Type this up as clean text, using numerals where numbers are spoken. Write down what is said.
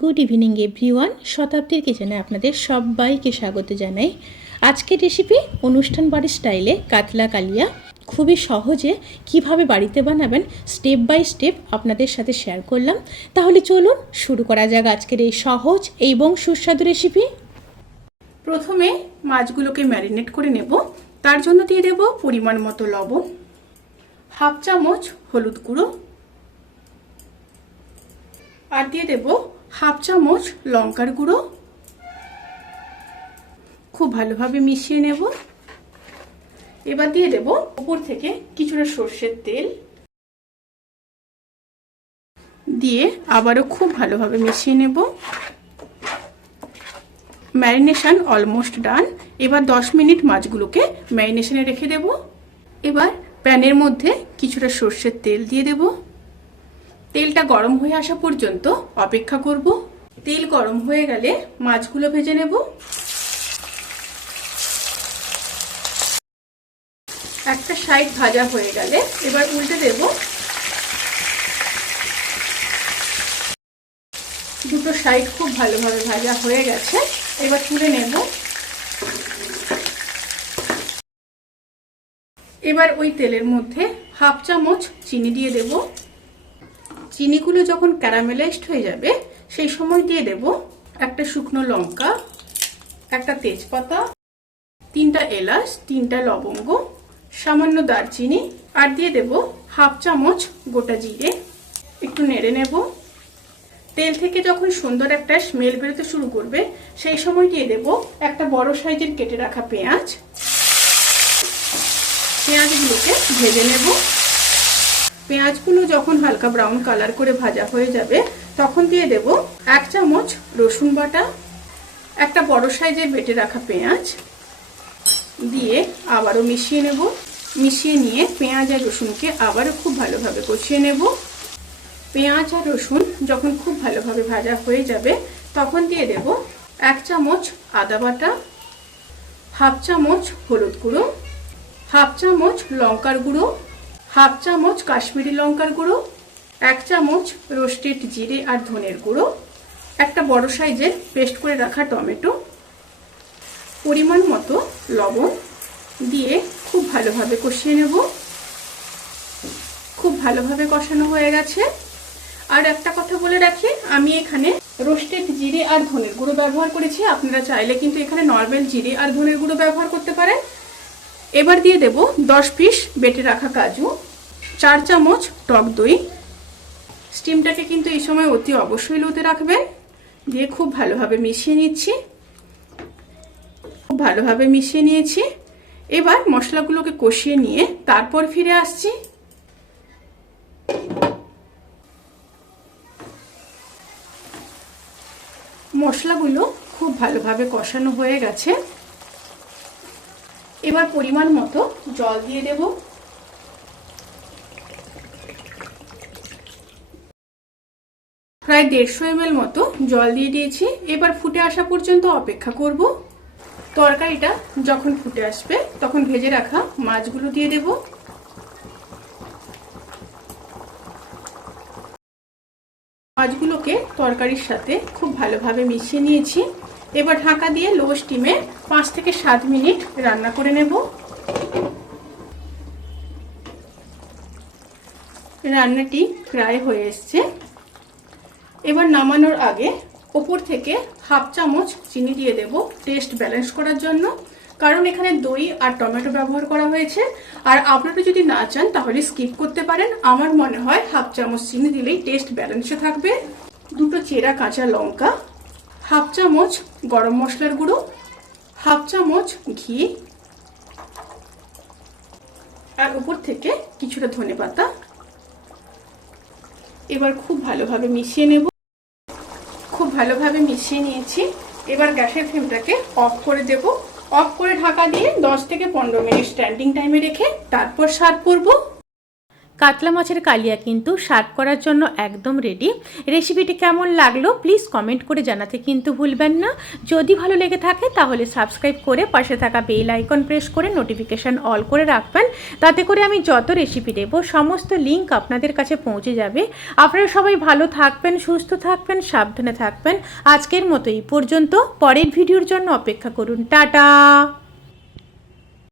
Good evening everyone. শতাব্দীর কিচেনে আপনাদের সবাইকে স্বাগত জানাই। আজকের রেসিপি অনুষ্ঠান বাড়ির স্টাইলে কাতলা কালিয়া। খুবই সহজে কিভাবে বাড়িতে বানাবেন স্টেপ বাই স্টেপ আপনাদের সাথে শেয়ার করলাম। তাহলে চলুন শুরু করা যাক আজকের এই সহজ এবং সুস্বাদু রেসিপি। প্রথমে মাছগুলোকে ম্যারিনেট করে নেব। তার জন্য দিয়ে দেব পরিমাণ মতো লবণ, হাফ চামচ হলুদ গুঁড়ো, আর দিয়ে দেব হাফ চামচ লঙ্কার গুঁড়ো। খুব ভালোভাবে মিশিয়ে নেব। এবার দিয়ে দেব উপর থেকে কিছুটা সর্ষের তেল দিয়ে আবারও খুব ভালোভাবে মিশিয়ে নেব। Marination almost done. এবার 10 মিনিট মাছগুলোকে ম্যারিনেশনে রেখে দেব। এবার প্যানের মধ্যে কিছুটা সর্ষের তেল দিয়ে দেব। তেলটা গরম হয়ে আসা পর্যন্ত অপেক্ষা করব। তেল গরম হয়ে গেলে মাছগুলো ভেজে নেব। একটা সাইড ভাজা হয়ে গেলে এবার উল্টে দেব। দুটো সাইড খুব ভালোভাবে ভাজা হয়ে গেছে। এবার তুলে নেব। এবার ওই তেলের মধ্যে হাফ চামচ চিনি দিয়ে দেব। চিনিগুলো যখন ক্যারামেলাইজড হয়ে যাবে সেই সময় দিয়ে দেব একটা শুকনো লঙ্কা, একটা তেজপাতা, 3টা এলাচ, 3টা লবঙ্গ, সামান্য দারচিনি, আর দিয়ে দেব হাফ চামচ গোটা জিরে। একটু নেড়ে নেব। তেল থেকে যখন সুন্দর একটা স্মেল বেরোতে শুরু করবে সেই সময় দিয়ে দেব একটা বড় সাইজের কেটে রাখা পেঁয়াজ। পেঁয়াজগুলোকে ভেজে নেব। পেঁয়াজগুলো যখন হালকা ব্রাউন কালার করে ভাজা হয়ে যাবে তখন দিয়ে দেব 1 চামচ রসুন বাটা, একটা বড় সাইজের বেটে রাখা পেঁয়াজ দিয়ে আবারও মিশিয়ে নেব। মিশিয়ে নিয়ে পেঁয়াজ আর রসুনকে আবারও খুব ভালোভাবে কষিয়ে নেব। পেঁয়াজ আর রসুন যখন খুব ভালোভাবে ভাজা হয়ে যাবে তখন দিয়ে দেব 1 চামচ আদা বাটা, হাফ চামচ হলুদ গুঁড়ো, হাফ চামচ লঙ্কার গুঁড়ো, হাফ চামচ কাশ্মীরি লঙ্কার গুঁড়ো, 1 চামচ রোস্টেড জিরে আর ধনের গুঁড়ো, একটা বড় সাইজের পেস্ট করে রাখা টমেটো, পরিমাণ মতো লবণ দিয়ে খুব ভালোভাবে কষিয়ে নেব। খুব ভালোভাবে কষানো হয়ে গেছে। আর একটা কথা বলে রাখি, আমি এখানে রোস্টেড জিরে আর ধনের গুঁড়ো ব্যবহার করেছি। আপনারা চাইলে কিন্তু এখানে নর্মাল জিরে আর ধনের গুঁড়ো ব্যবহার করতে পারেন। এবার দিয়ে দেব 10 পিস বেটে রাখা কাজু, 4 চামচ টক দই। স্টিমটাকে কিন্তু এই সময় অতি অবশ্যই লোতে রাখবেন। দিয়ে খুব ভালোভাবে মিশিয়ে নিচ্ছি। খুব ভালোভাবে মিশিয়ে নিয়েছি। এবার মশলাগুলোকে কষিয়ে নিয়ে তারপর ফিরে আসছি। মশলাগুলো খুব ভালোভাবে কষানো হয়ে গেছে। এবার পরিমাণ মতো জল দিয়ে দেব। প্রায় 150 ml মতো জল দিয়ে দিয়েছি। এবার ফুটে আসা পর্যন্ত অপেক্ষা করব। তরকারিটা যখন ফুটে আসবে তখন ভেজে রাখা মাছগুলো দিয়ে দেব। মাছগুলোকে তরকারির সাথে খুব ভালোভাবে মিশিয়ে নিয়েছি। এবার ঢাকা দিয়ে লো স্টিমে 5 থেকে 7 মিনিট রান্না করে নেব। রান্নাটি প্রায় হয়ে এসছে। এবার নামানোর আগে ওপর থেকে হাফ চামচ চিনি দিয়ে দেব টেস্ট ব্যালেন্স করার জন্য, কারণ এখানে দই আর টমেটো ব্যবহার করা হয়েছে। আর আপনারা যদি না চান তাহলে স্কিপ করতে পারেন। আমার মনে হয় হাফ চামচ চিনি দিলেই টেস্ট ব্যালেন্সে থাকবে। 2টো চেরা কাঁচা লঙ্কা, হাফ চামচ গরম মশলার গুঁড়ো, হাফ চামচ ঘি, আর উপর থেকে কিছুটা ধনেপাতা। এবার খুব ভালোভাবে মিশিয়ে নেব। খুব ভালোভাবে মিশিয়ে নিয়েছি। এবার গ্যাসের ফ্লেমটাকে অফ করে দেব। অফ করে ঢাকা দিয়ে 10 থেকে 15 মিনিট স্ট্যান্ডিং টাইমে রেখে তারপর সার্ভ করব। কাতলা মাছের কালিয়া কিন্তু সার্ভ করার জন্য একদম রেডি। রেসিপিটি কেমন লাগলো প্লিজ কমেন্ট করে জানাতে কিন্তু ভুলবেন না। যদি ভালো লেগে থাকে তাহলে সাবস্ক্রাইব করে পাশে থাকা বেল আইকন প্রেস করে নোটিফিকেশান অল করে রাখবেন, তাতে করে আমি যত রেসিপি দেব সমস্ত লিঙ্ক আপনাদের কাছে পৌঁছে যাবে। আপনারা সবাই ভালো থাকবেন, সুস্থ থাকবেন, সাবধানে থাকবেন। আজকের মতো এই পর্যন্ত, পরের ভিডিওর জন্য অপেক্ষা করুন। টাটা।